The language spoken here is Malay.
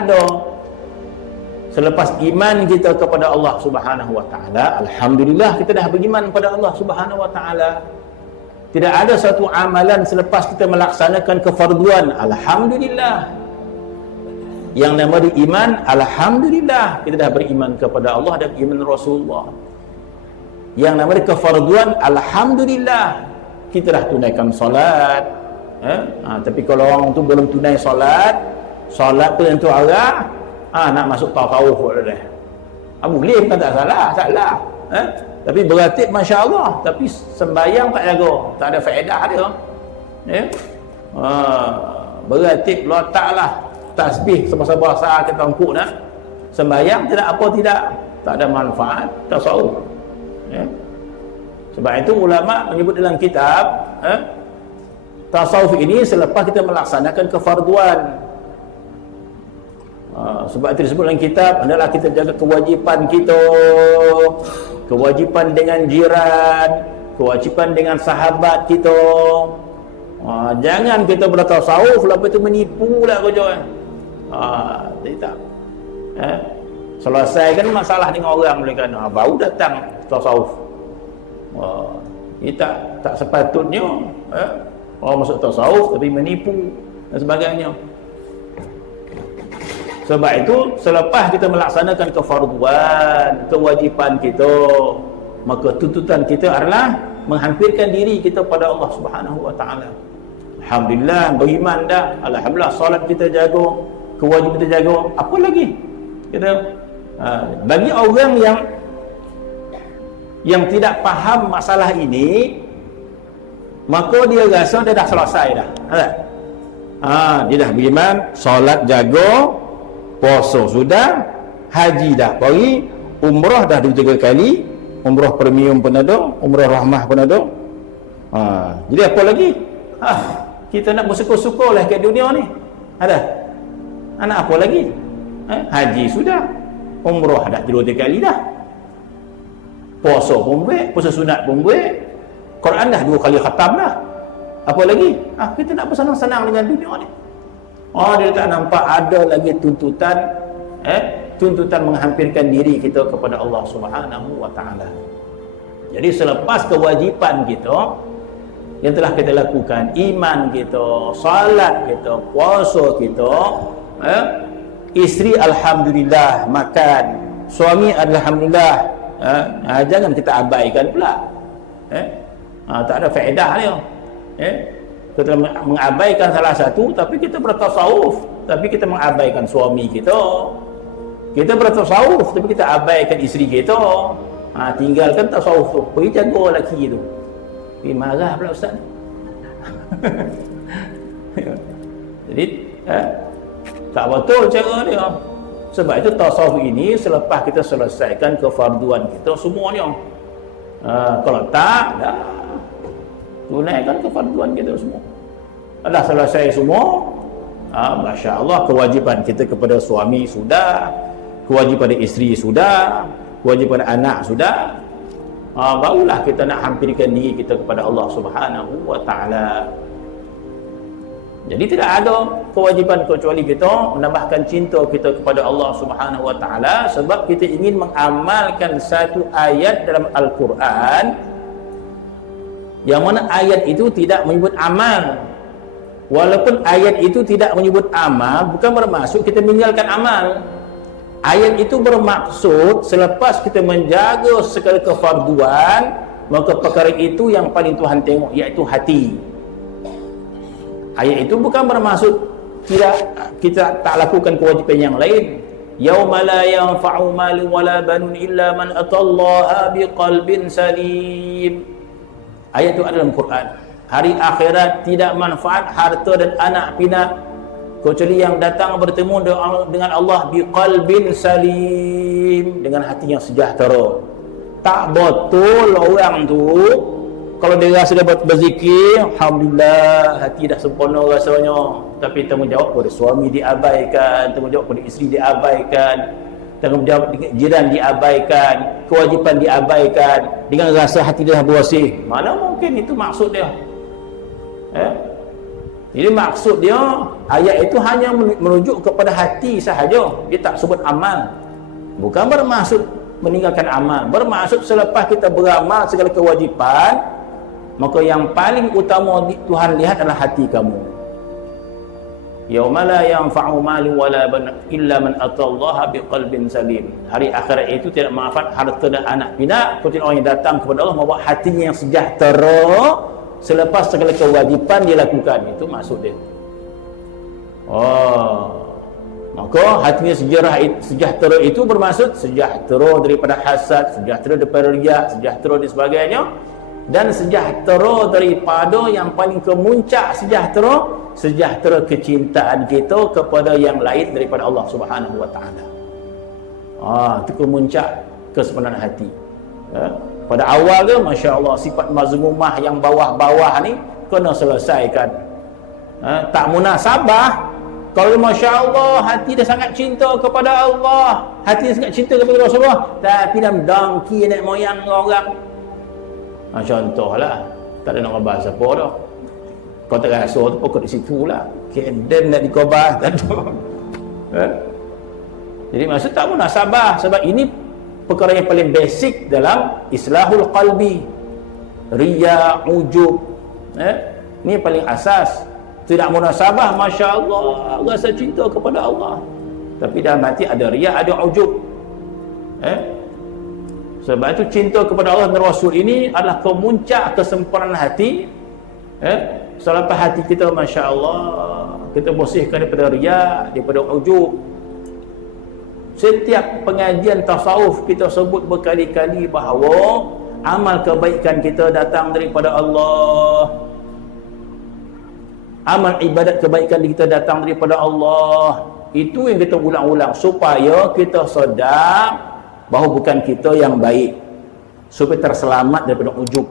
ada. Selepas iman kita kepada Allah Subhanahu wa taala, alhamdulillah kita dah beriman kepada Allah Subhanahu wa taala. Tidak ada satu amalan selepas kita melaksanakan kefarduan, alhamdulillah. Yang nama iman, alhamdulillah kita dah beriman kepada Allah dan iman Rasulullah. Yang nama kefarduan, alhamdulillah kita dah tunaikan solat. Tapi kalau orang tu belum tunai solat tu yang tu arah, nak masuk tasawuf dah. Boleh bukan tak salah. Tapi beratib Masya Allah, tapi sembahyang tak jaga, tak ada faedah dia. Beratib letaklah tasbih sebab-sebab saat kita tangkuk nak sembahyang, tidak ada manfaat tasawuf. Sebab itu ulama menyebut dalam kitab, tasawuf ini selepas kita melaksanakan kefarduan. Sebab itu disebut dalam kitab adalah kita jaga kewajipan kita, kewajipan dengan jiran, kewajipan dengan sahabat kita. Jangan kita bertasawuf lepas itu menipu lah kerja. Tak. Selesaikan masalah dengan orang mereka, baru datang tasawuf. Ini tak sepatutnya orang masuk tasawuf tapi menipu dan sebagainya. Sebab itu selepas kita melaksanakan kefarduan, kewajipan kita, maka tuntutan kita adalah menghampirkan diri kita pada Allah Subhanahu wa taala. Alhamdulillah beriman dah, alhamdulillah solat kita jaga, kewajipan kita jaga, apa lagi? Kita bagi orang yang tidak faham masalah ini, maka dia rasa dia dah selesai dah. Dia dah beriman, solat jaga, puasa sudah, haji dah pergi, umrah dah 2-3 kali, umrah premium pun ada, umrah rahmah pun ada. Jadi apa lagi? Kita nak bersyukur-syukur lah kat dunia ni. Nak apa lagi? Haji sudah, umrah dah 2-3 kali dah, puasa pun buat, puasa sunat pun buat, Quran dah 2 kali khatam dah. Apa lagi? Kita nak bersenang-senang dengan dunia ni. Dia tak nampak ada lagi tuntutan menghampirkan diri kita kepada Allah Subhanahu wa taala. Jadi selepas kewajipan kita yang telah kita lakukan, iman kita, salat kita, puasa kita, isteri alhamdulillah makan, suami alhamdulillah, jangan kita abaikan pula. Tak ada faedah dia. Kita mengabaikan salah satu, tapi kita bertasawuf, tapi kita mengabaikan suami kita. Kita bertasawuf, tapi kita abaikan isteri kita. Tinggalkan tasawuf tu, pergi jaga lelaki tu. Marah pula ustaz. Jadi tak betul cara dia. Sebab itu tasawuf ini selepas kita selesaikan kefarduan kita semuanya. Kalau tak, dah tunaikan kefarduan kita semua. Dah selesai semua, Masya Allah, kewajipan kita kepada suami sudah, kewajipan isteri sudah, kewajipan anak sudah, barulah kita nak hampirkan diri kita kepada Allah Subhanahu wa taala. Jadi tidak ada kewajipan kecuali kita menambahkan cinta kita kepada Allah Subhanahu wa taala, sebab kita ingin mengamalkan satu ayat dalam Al-Quran yang mana ayat itu tidak menyebut amal. Walaupun ayat itu tidak menyebut amal, bukan bermaksud kita meninggalkan amal. Ayat itu bermaksud selepas kita menjaga segala kefarduan, maka perkara itu yang paling Tuhan tengok, iaitu hati. Ayat itu bukan bermaksud kita tak lakukan kewajipan yang lain. Yauma la yanfa'u malun wala banun illa man atallaha biqalbin salim. Ayat itu ada dalam Quran. Hari akhirat tidak manfaat harta dan anak pinak kecuali yang datang bertemu dengan Allah biqalbin salim, dengan hati yang sejahtera. Tak betul orang tu kalau dia rasa dia berzikir, alhamdulillah, hati dah sempurna rasanya, tapi tanggungjawab pada suami diabaikan, tanggungjawab pada isteri diabaikan, tanggungjawab jiran diabaikan, kewajipan diabaikan, dengan rasa hati dia bersih. Mana mungkin itu maksud dia? Jadi maksud dia, ayat itu hanya merujuk kepada hati sahaja. Dia tak sebut amal. Bukan bermaksud meninggalkan amal. Bermaksud selepas kita beramal segala kewajipan, maka yang paling utama Tuhan lihat adalah hati kamu. Yauma la yanfa'u malun wala banun illa man atallaha biqalbin salim. Hari akhirat itu tidak manfaat harta dan anak pinak kecuali orang yang datang kepada Allah membawa hatinya yang sejahtera selepas segala kewajipan dia lakukan. Itu maksud dia. Maka hatinya sejahtera itu bermaksud sejahtera daripada hasad, sejahtera daripada riak, sejahtera dan sebagainya, dan sejahtera daripada yang paling kemuncak sejahtera kecintaan kita kepada yang lain daripada Allah Subhanahu wa taala. Itu kemuncak kesempurnaan hati. Pada awal tu masya-Allah sifat mazmumah yang bawah-bawah ni kena selesaikan. Tak munasabah. Kalau masya-Allah hati dia sangat cinta kepada Allah, hati dia sangat cinta kepada Rasulullah, tapi dalam dengki nenek moyang orang. Contohlah, tak ada nak bahas apa dah. Kau tak rasa tu pokok di situ lah. Keden nak dikobah tak ada. Jadi maksud tak munasabah, sebab ini perkara yang paling basic dalam islahul qalbi. Riya, ujub. Ini paling asas. Tidak munasabah, Masya Allah, rasa cinta kepada Allah, tapi dalam hati ada riya, ada ujub. Sebab itu cinta kepada Allah dan Rasul ini adalah kemuncak kesempurnaan hati. Selepas hati kita, Masya Allah, kita bersihkan daripada riya, daripada ujub. Setiap pengajian tasawuf kita sebut berkali-kali bahawa amal kebaikan kita datang daripada Allah. Amal ibadat kebaikan kita datang daripada Allah. Itu yang kita ulang-ulang supaya kita sedar bahawa bukan kita yang baik, supaya terselamat daripada ujub.